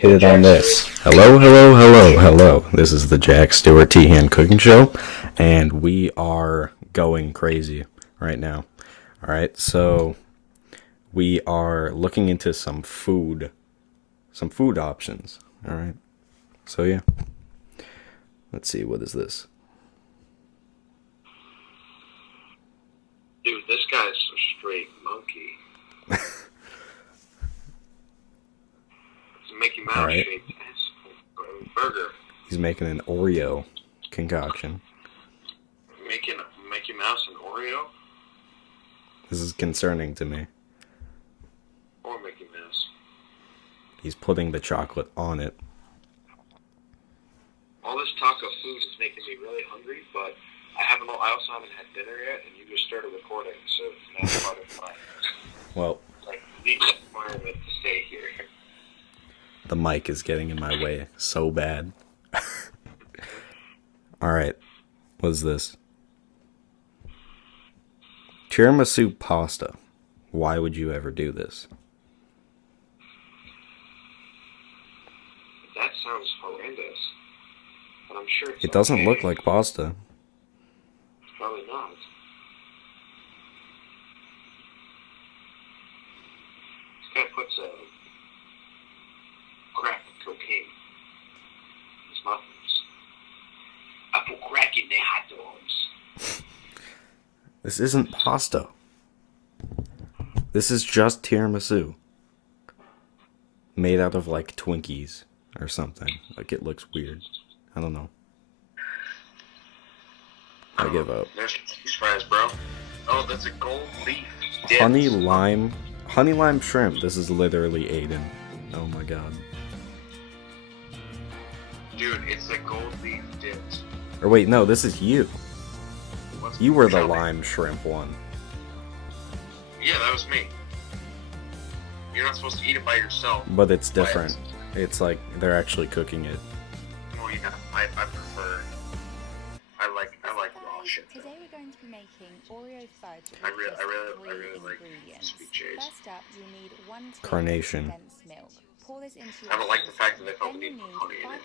Hit it on this. Hello, hello, hello, hello. This is the Jack Stuart Teahan cooking show, and we are going crazy right now. All right, so we are looking into some food options. All right, so yeah, let's see, what is this? Dude, this guy's a straight monkey. It's a Mickey Mouse Alright. shaped burger. He's making an Oreo concoction. Making Mickey Mouse and Oreo? This is concerning to me. Or Mickey Mouse. He's putting the chocolate on it. All this talk of food is making me really hungry, but I also haven't had dinner yet, and you just started recording, so it's not part of my Well, legal requirement to stay here. the mic is getting in my way so bad. Alright, what is this? Tiramisu pasta. Why would you ever do this? That sounds horrendous. But I'm sure It doesn't look like pasta. It's probably not. This guy puts a crack of cocaine in his muffins. I put crack in their hot dogs. This isn't pasta. This is just tiramisu. Made out of like Twinkies or something. Like, it looks weird. I don't know. I give up. There's cheese fries, bro. Oh, that's a gold leaf dip. Honey lime shrimp. This is literally Aiden. Oh my god. Dude, it's a gold leaf dip. Or wait, no, this is you. What's You were the shrimp? lime shrimp one. Yeah, that was me. You're not supposed to eat it by yourself. But it's different. It's like they're actually cooking it. Well, yeah, I prefer. I like raw shit. Today we're going to be making Oreo fudge. I really like sweet cheese. First up, you'll need 1 Carnation. condensed milk. Pour this into your I don't like the fact that they then don't you need need honey in it.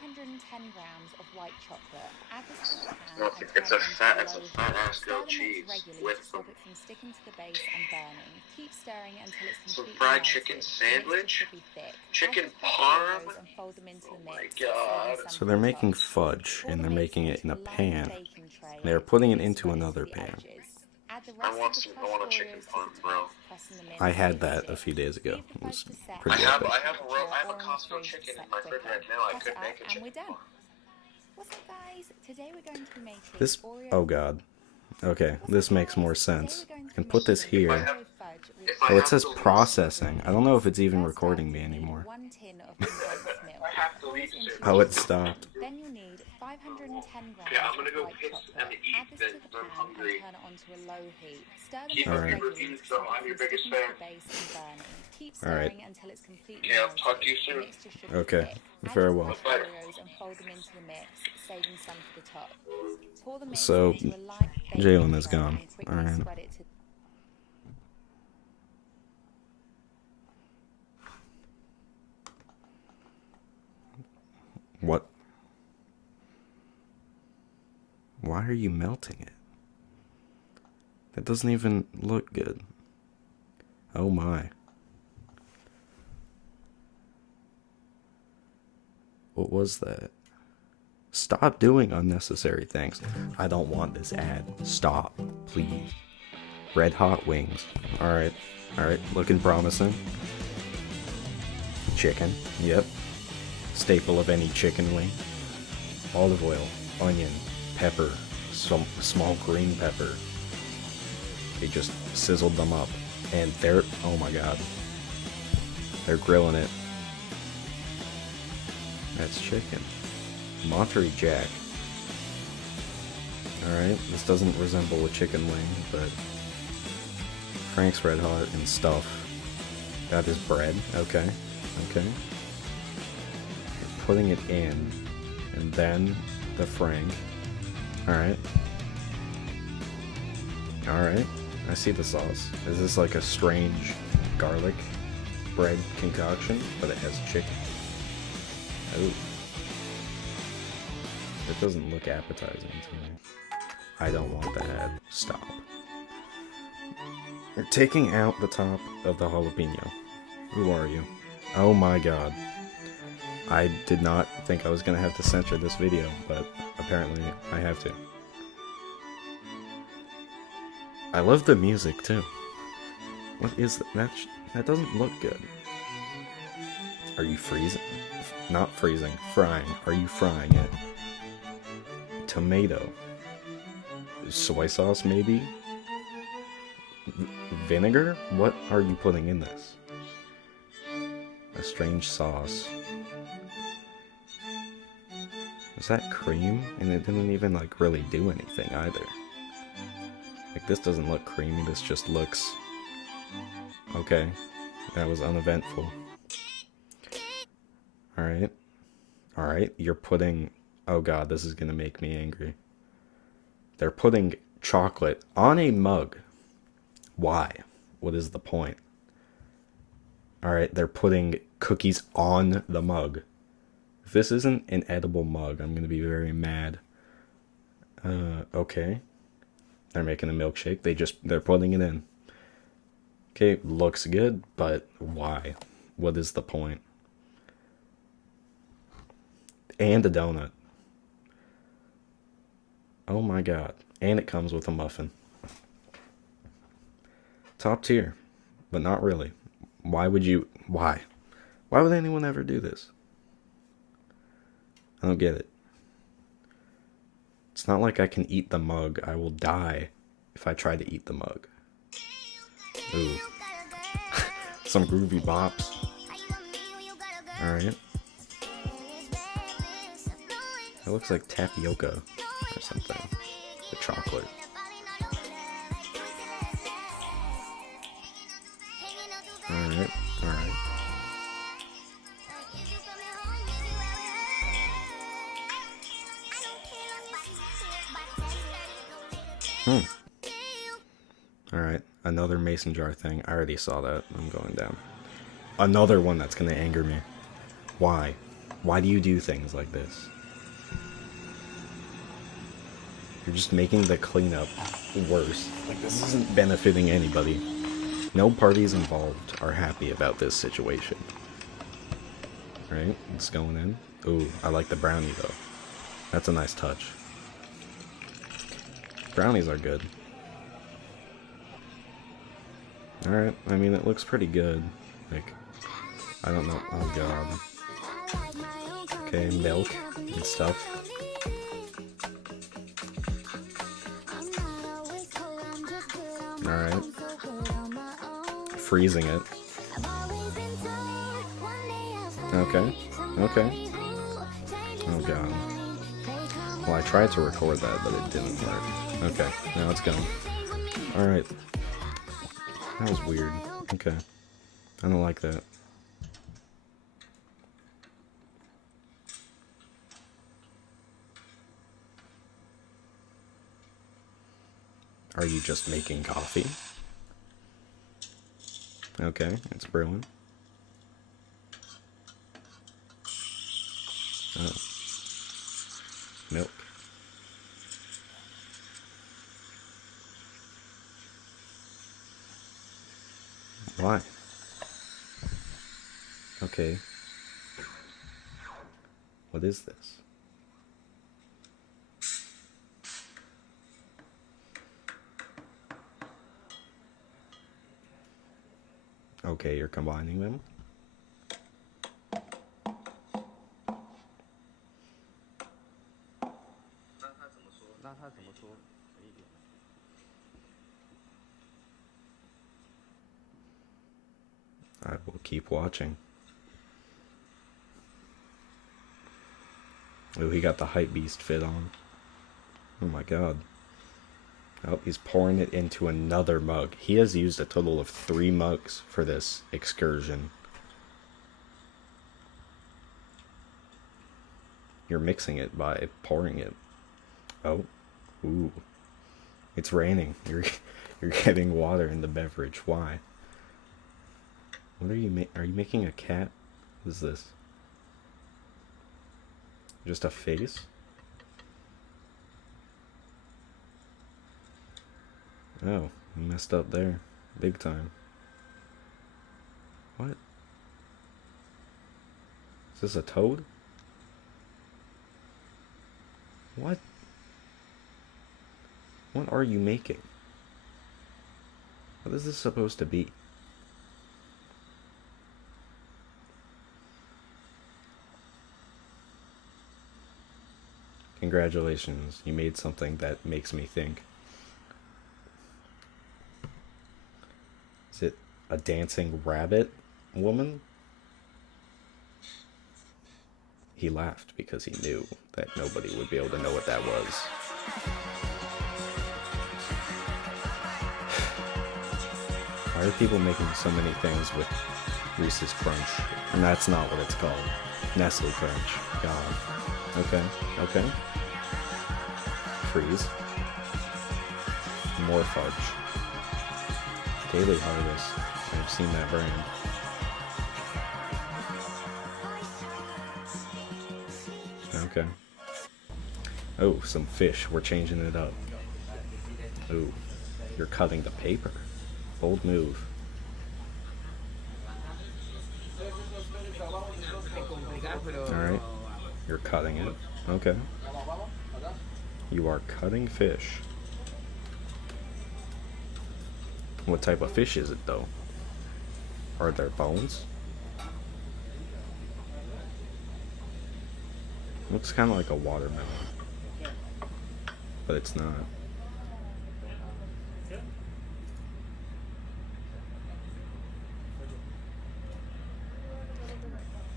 510 grams of white chocolate. Add this to the pan No, and it's turn a it fat ass Stir grilled the mix cheese regularly with to stop it from sticking to the base and burning. Keep stirring until it's some completely fried melted. chicken The mixture sandwich, should be thick. chicken Add the parm. Oreos and fold them into the Oh my mix, God. serving some So to they're the making top. fudge, Pour and the they're mix making it in a into a pan. lined baking tray They're and putting it thin into spread another to the pan. edges. Add the I rest want of the some. I want a crushed chicken Oreos to parm, the bro. top, pressing them in I until had they that a stick. few days ago. Leave It the was fudge to set pretty at epic. I have a room Costco temperature chicken or in my fridge quicker. right now. I Cut could it make up a and we're chicken done. parm. What's up, guys? Today we're going to be making This, Oreo oh god. Okay, this makes more sense. I can put this here. Oh, it says processing. I don't know if it's even recording me anymore. 1 tin of condensed milk. I have to Pour eat this into soon. Oh, your it stopped. Then you'll need 510 grams Okay, I'm gonna of go white piss chocolate. and eat Add this then, to the 'cause I'm pan hungry. and turn it onto a low heat. Stir the Keep mix up your regularly routine, to so stop it I'm your from biggest sticking to fan. the base and burning. Keep All right. stirring until it's completely Yeah, I'll melted. talk to you The soon. mixture should be Okay, thick. Add very your well. crushed Oreos and fold them into the mix, saving some for the top. Pour the mix So, into a light baking Jalen is tray gone. and quickly Alright. spread it to What? Why are you melting it? That doesn't even look good. Oh my. What was that? Stop doing unnecessary things. I don't want this ad. Stop, please. Red hot wings. Alright. Alright, looking promising. Chicken. Yep. Staple of any chicken wing. Olive oil, onion, pepper, some small green pepper. They just sizzled them up. And they're, oh my god. They're grilling it. That's chicken. Monterey Jack. Alright, this doesn't resemble a chicken wing, but Frank's Red Hot and stuff. That is bread. Okay. Okay. Putting it in. And then the Frank. Alright. Alright. I see the sauce. Is this like a strange garlic bread concoction, but it has chicken? Oh. It doesn't look appetizing to me. I don't want that. Stop. You're taking out the top of the jalapeno. Who are you? Oh my god. I did not think I was going to have to censor this video, but apparently I have to. I love the music too. What is that? That doesn't look good. Are you freezing? Not freezing. Frying. Are you frying it? Tomato. Soy sauce, maybe? Vinegar? What are you putting in this? A strange sauce. Is that cream? And it didn't even, like, really do anything either. Like, this doesn't look creamy, this just looks... Okay. That was uneventful. Alright. Alright, you're putting... Oh god, this is gonna make me angry. They're putting chocolate on a mug. Why? What is the point? Alright, they're putting cookies on the mug. If this isn't an edible mug, I'm gonna be very mad. Okay. They're making a milkshake. They're putting it in. Okay, looks good, but why? What is the point? And a donut. Oh my god. And it comes with a muffin. Top tier. But not really. Why would you... Why? Why would anyone ever do this? I don't get it. It's not like I can eat the mug. I will die if I try to eat the mug. Ooh. Some groovy bops. Alright. It looks like tapioca or something. The chocolate. Alright, alright. Alright, another mason jar thing. I already saw that. I'm going down. Another one that's gonna anger me. Why? Why do you do things like this? You're just making the cleanup worse. Like, this isn't benefiting anybody. No parties involved are happy about this situation. Right, it's going in. Ooh, I like the brownie though. That's a nice touch. Brownies are good. Alright, I mean, it looks pretty good. Like, I don't know. Oh god. Okay, milk and stuff. Alright. Freezing it. Okay. Okay. Oh god. Well, I tried to record that, but it didn't work. Okay, now it's going. Alright. That was weird. Okay. I don't like that. Are you just making coffee? Okay, it's brewing. Oh. Milk. Why? Okay. What is this? Okay, you're combining them. I will keep watching. Oh, he got the hype beast fit on. Oh my god. Oh, he's pouring it into another mug. He has used a total of 3 mugs for this excursion. You're mixing it by pouring it. Oh. Ooh. It's raining. You're getting water in the beverage. Why? What are you making a cat? What is this? Just a face? Oh, messed up there. Big time. What? Is this a toad? What? What are you making? What is this supposed to be? Congratulations, you made something that makes me think. Is it a dancing rabbit woman? He laughed because he knew that nobody would be able to know what that was. Why are people making so many things with Reese's Crunch? And that's not what it's called. Nestle Crunch. God. Okay, okay. Freeze. More fudge. Daily Harvest. I've seen that brand. Okay. Oh, some fish. We're changing it up. Oh, you're cutting the paper. Bold move. Alright. You're cutting it. Okay. You are cutting fish. What type of fish is it, though? Are there bones? Looks kind of like a watermelon. But it's not.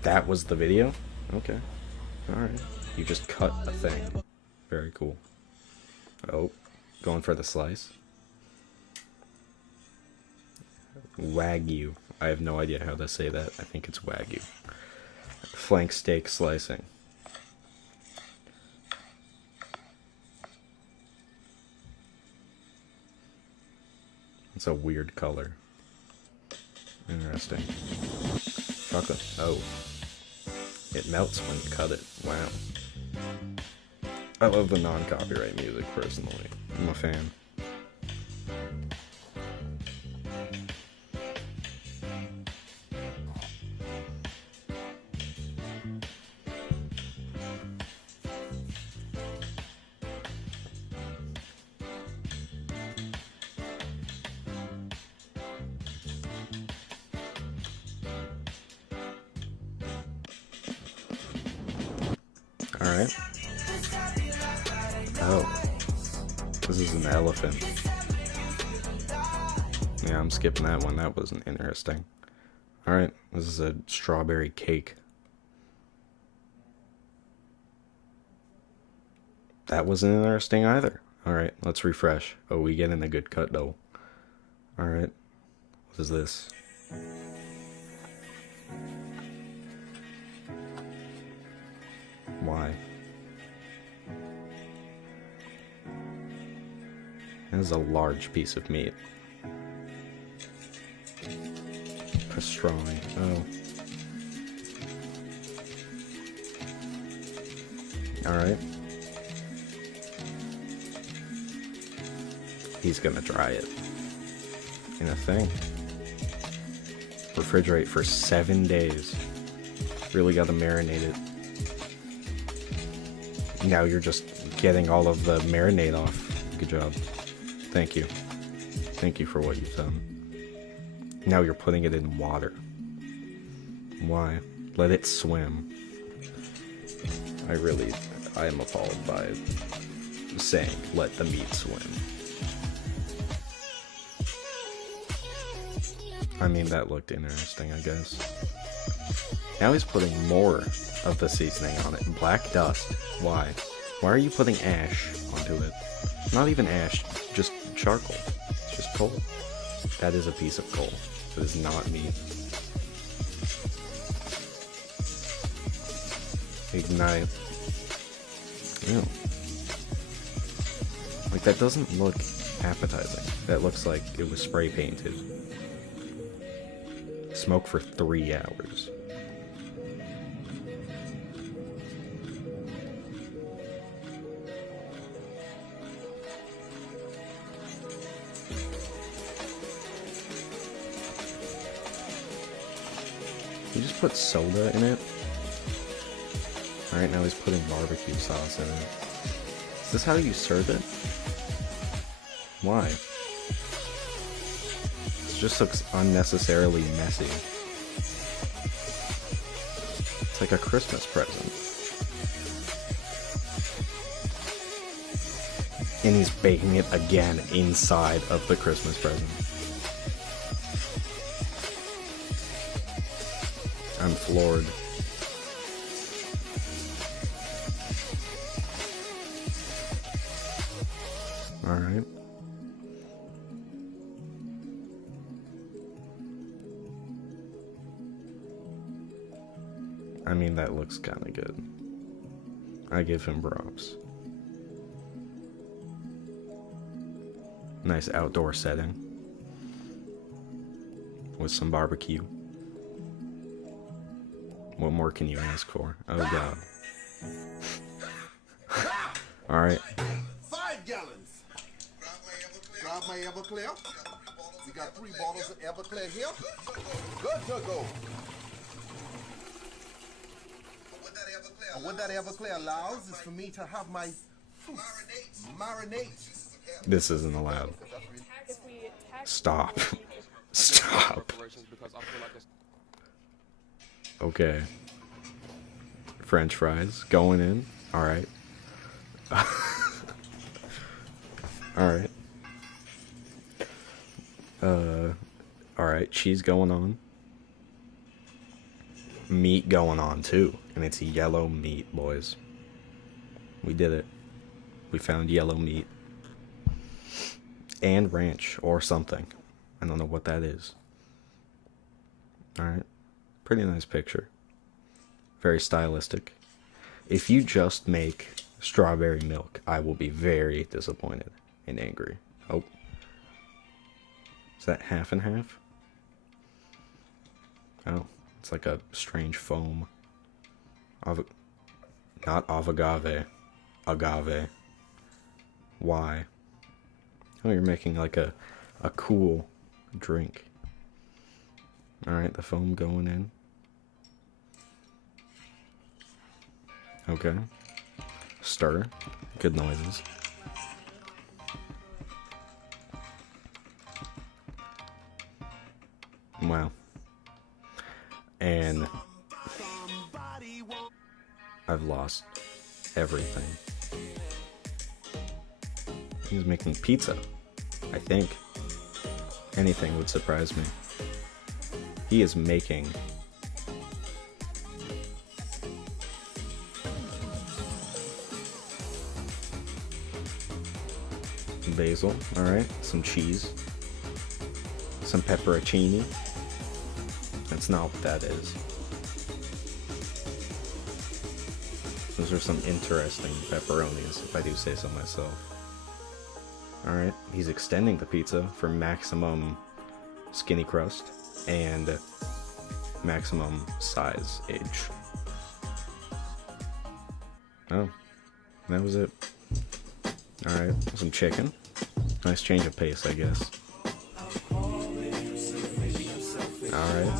That was the video? Okay. Alright. You just cut a thing. Very cool. Oh, going for the slice. Wagyu. I have no idea how to say that. I think it's Wagyu. Flank steak slicing. It's a weird color. Interesting. Chocolate. Oh. It melts when you cut it. Wow. I love the non-copyright music, personally. I'm a fan. Alright. Oh. This is an elephant. Yeah, I'm skipping that one. That wasn't interesting. Alright, this is a strawberry cake. That wasn't interesting either. Alright, let's refresh. Oh, we get in a good cut though. Alright. What is this? Why? That is a large piece of meat. Pastrami. Oh. Alright. He's gonna dry it in a thing. Refrigerate for 7 days. Really gotta marinate it. Now you're just getting all of the marinade off. Good job. Thank you. Thank you for what you've done. Now you're putting it in water. Why? Let it swim. I am appalled by saying, let the meat swim. I mean, that looked interesting, I guess. Now he's putting more of the seasoning on it. Black dust. Why? Why are you putting ash onto it? Not even ash, just charcoal. It's just coal. That is a piece of coal. It is not meat. Ignite. Ew. Like, that doesn't look appetizing. That looks like it was spray painted. Smoke for 3 hours. put soda in it? Alright, now he's putting barbecue sauce in it. Is this how you serve it? Why? It just looks unnecessarily messy. It's like a Christmas present. And he's baking it again inside of the Christmas present. I'm floored. Alright. I mean, that looks kind of good. I give him props. Nice outdoor setting. With some barbecue. What more can you ask for? Oh god. Alright. 5 gallons. Grab my Everclear. We got 3 bottles of Everclear here. Good to go. And what that Everclear allows is for me to have my fruits marinate. This isn't allowed. Stop. Stop. Okay. French fries going in. Alright. Alright. Alright, cheese going on. Meat going on too. And it's yellow meat, boys. We did it. We found yellow meat. And ranch or something. I don't know what that is. Alright. Pretty nice picture. Very stylistic. If you just make strawberry milk, I will be very disappointed and angry. Oh. Is that half and half? Oh. It's like a strange foam. Not avagave. Agave. Why? Oh, you're making like a cool drink. Alright, the foam going in. Okay. Stir. Good noises. Wow. And I've lost everything. He's making pizza, I think. Anything would surprise me. He is making basil, alright, some cheese, some pepperoncini. That's not what that is. Those are some interesting pepperonis, if I do say so myself. Alright, he's extending the pizza for maximum skinny crust and maximum size age. Oh, that was it. Alright, some chicken. Nice change of pace, I guess. Alright.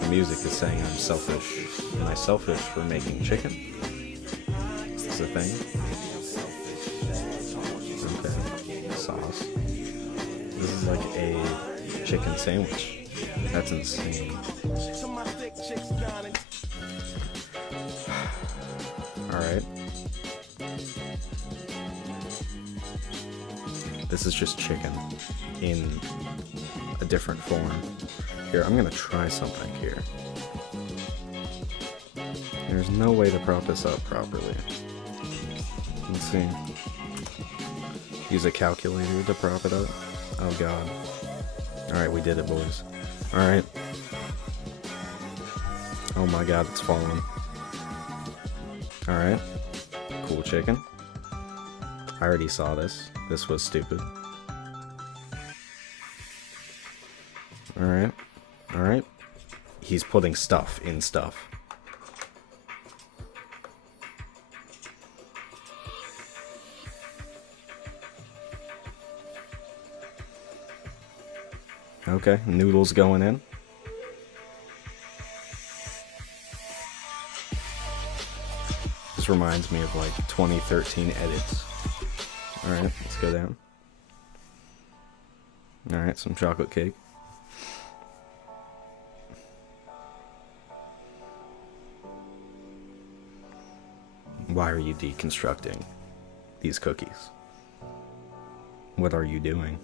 The music is saying I'm selfish. Am I selfish for making chicken? Is this a thing? Okay. Sauce. This is like a chicken sandwich. That's insane. Alright. This is just chicken in a different form. Here, I'm gonna try something here. There's no way to prop this up properly. Let's see. Use a calculator to prop it up. Oh god. Alright, we did it, boys. Alright. Oh my god, it's falling. Alright. Cool chicken. I already saw this. This was stupid. Alright. Alright. He's putting stuff in stuff. Okay, noodles going in. reminds me of like 2013 edits. Alright, let's go down. Alright, some chocolate cake. Why are you deconstructing these cookies? What are you doing?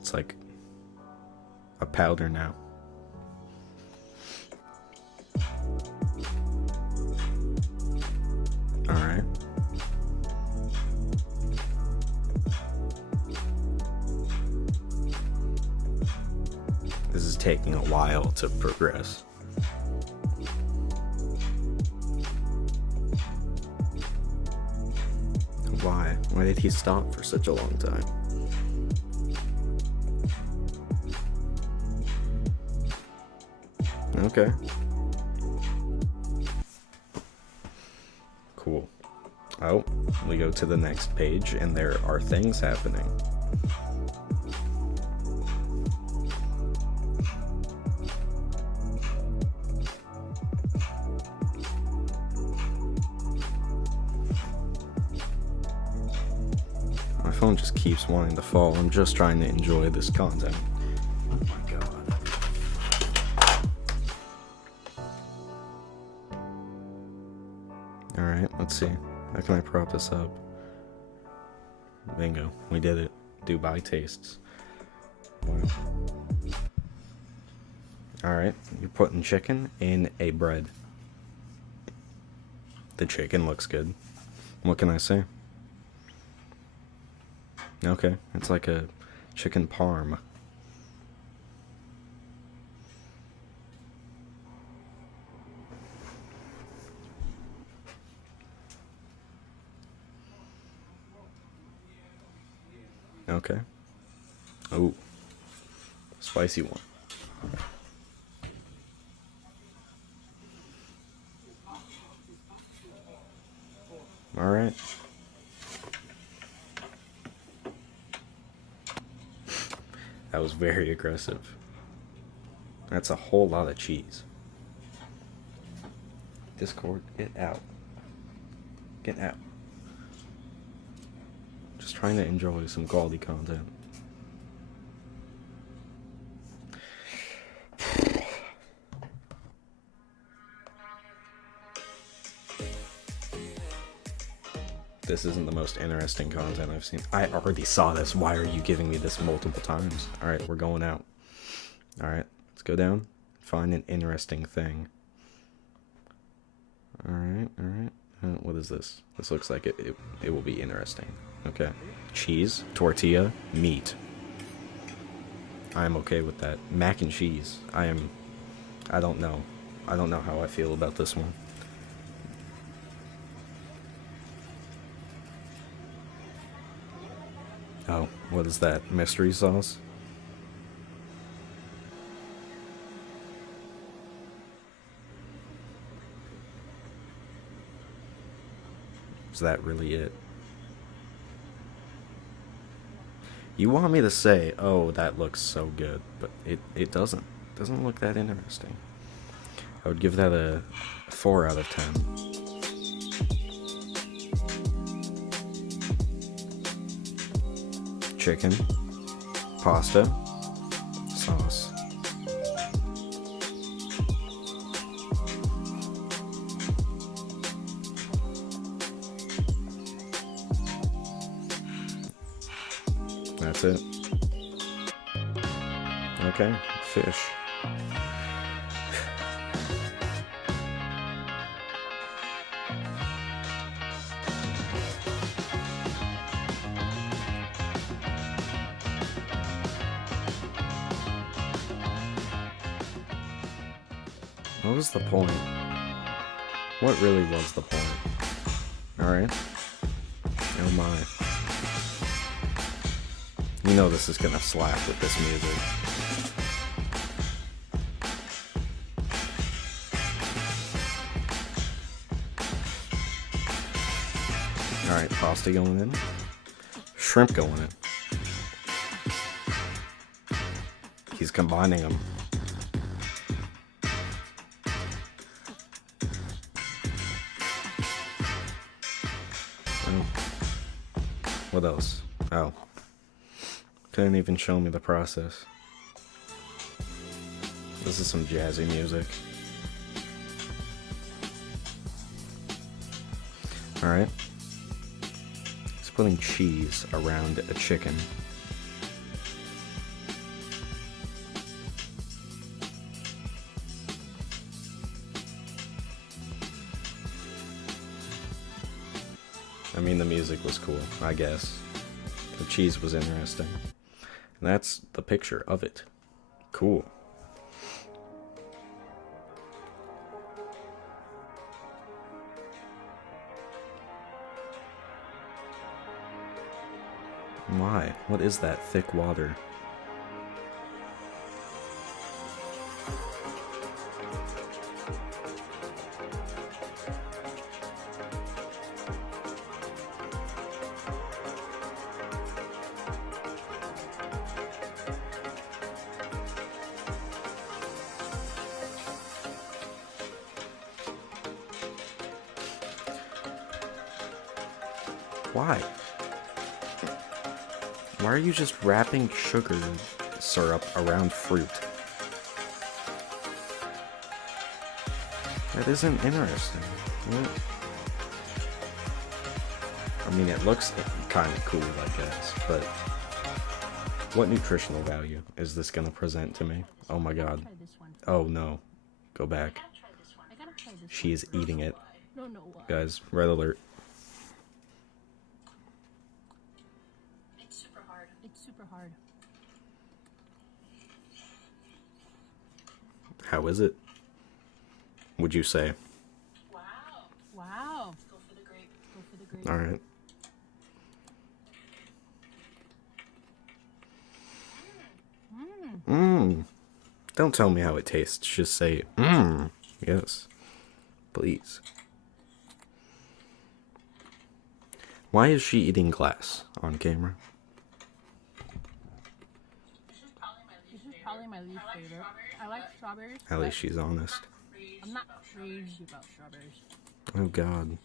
It's like a powder now. Alright. This is taking a while to progress. Why? Why did he stop for such a long time? Okay. Cool. Oh, we go to the next page and there are things happening. My phone just keeps wanting to fall. I'm just trying to enjoy this content. Oh my god. Alright, let's see. How can I prop this up? Bingo. We did it. Dubai tastes. Wow. Alright, you're putting chicken in a bread. The chicken looks good. What can I say? Okay, it's like a chicken parm. Okay. Oh, spicy one. All right. That was very aggressive. That's a whole lot of cheese. Discord, get out. Get out. Just trying to enjoy some quality content. This isn't the most interesting content I've seen. I already saw this. Why are you giving me this multiple times? Alright, we're going out. Alright, let's go down. Find an interesting thing. Alright, alright. What is this? This looks like it will be interesting. Okay. Cheese, tortilla, meat. I'm okay with that. Mac and cheese. I don't know. I don't know how I feel about this one. Oh, what is that? Mystery sauce? Is that really it? You want me to say, oh, that looks so good, but it doesn't. It doesn't look that interesting. I would give that a 4 out of 10. Chicken, pasta, sauce. That's it. Okay, fish. What was the point? What really was the point? Alright. Oh my. You know this is gonna slap with this music. Alright, pasta going in. Shrimp going in. He's combining them. What else? Oh. Couldn't even show me the process. This is some jazzy music. Alright. He's putting cheese around a chicken. I mean, the music was cool, I guess. The cheese was interesting. And that's the picture of it. Cool. Why? What is that thick water? Why? Why are you just wrapping sugar syrup around fruit? That isn't interesting. I mean, it looks kind of cool, I guess, but what nutritional value is this gonna present to me? Oh my god. Oh no. Go back. She is eating it. Guys, red alert. Super hard. How is it? Would you say? Wow. Go for the grape. Alright. Don't tell me how it tastes. Just say, yes. Please. Why is she eating glass on camera? This is probably my least favorite. I like strawberries. At least she's honest. I'm not crazy about strawberries. Oh god.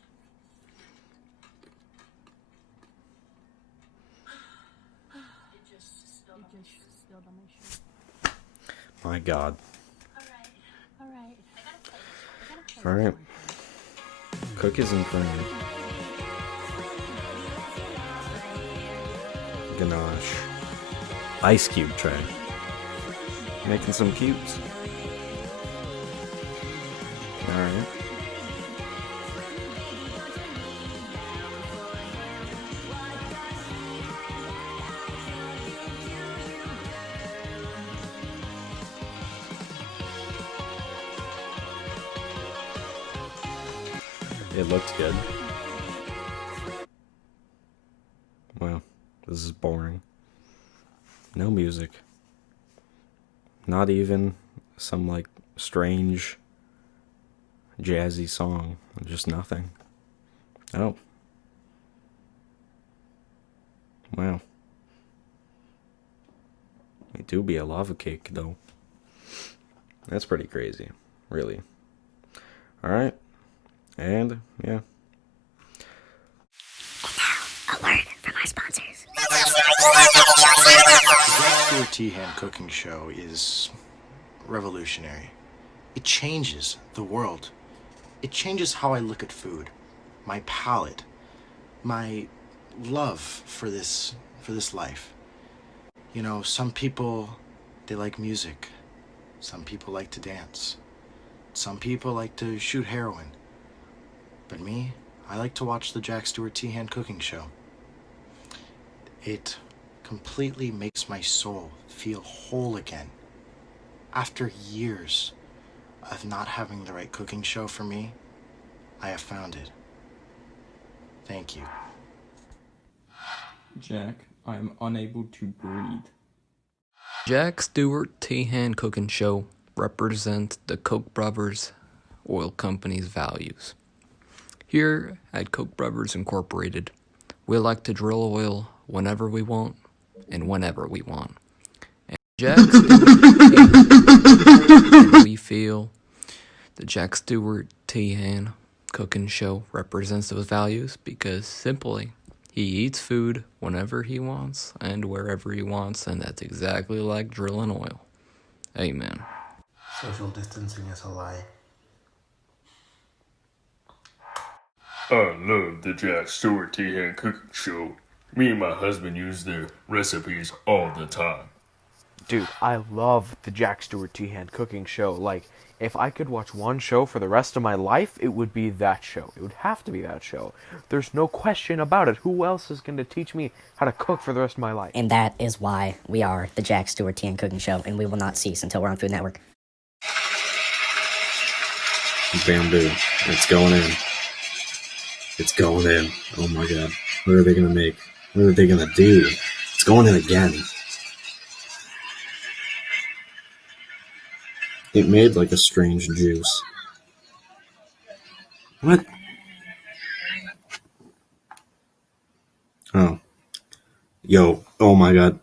It just spilled on my shirt. My god. Alright. Alright. Cookies and cream. Ganache. Ice cube tray. Making some cubes. Alright. It looked good. Wow, this is boring. No music. Not even some, like, strange, jazzy song. Just nothing. Oh. Wow. It do be a lava cake, though. That's pretty crazy. Really. Alright. And, yeah. A word from our sponsors. The Stuart Teahan cooking show is revolutionary. It changes the world. It changes how I look at food, my palate, my love for this life. You know, some people, they like music. Some people like to dance. Some people like to shoot heroin. But me, I like to watch the Jack Stuart Teahan cooking show. It completely makes my soul feel whole again. After years of not having the right cooking show for me, I have found it. Thank you. Jack, I am unable to breathe. Jack Stuart Teahan Cooking Show represents the Koch brothers oil company's values. Here at Koch brothers Incorporated, we like to drill oil whenever we want and whenever we want. And Jack Stuart Teahan, and we feel the Jack Stuart Teahan Cooking Show represents those values because simply He eats food whenever he wants and wherever he wants, and that's exactly like drilling oil. Amen. Social distancing is a lie. I love the Jack Stuart Teahan cooking show. Me and my husband use their recipes all the time. Dude, I love the Jack Stewart Teahan cooking show. Like, if I could watch one show for the rest of my life, it would be that show. It would have to be that show. There's no question about it. Who else is going to teach me how to cook for the rest of my life? And that is why we are the Jack Stewart Tea and Cooking Show, and we will not cease until we're on Food Network. Bamboo. It's going in. It's going in. Oh my god. What are they gonna make? What are they gonna do? It's going in again. It made like a strange juice. What? Oh. Yo. Oh my god.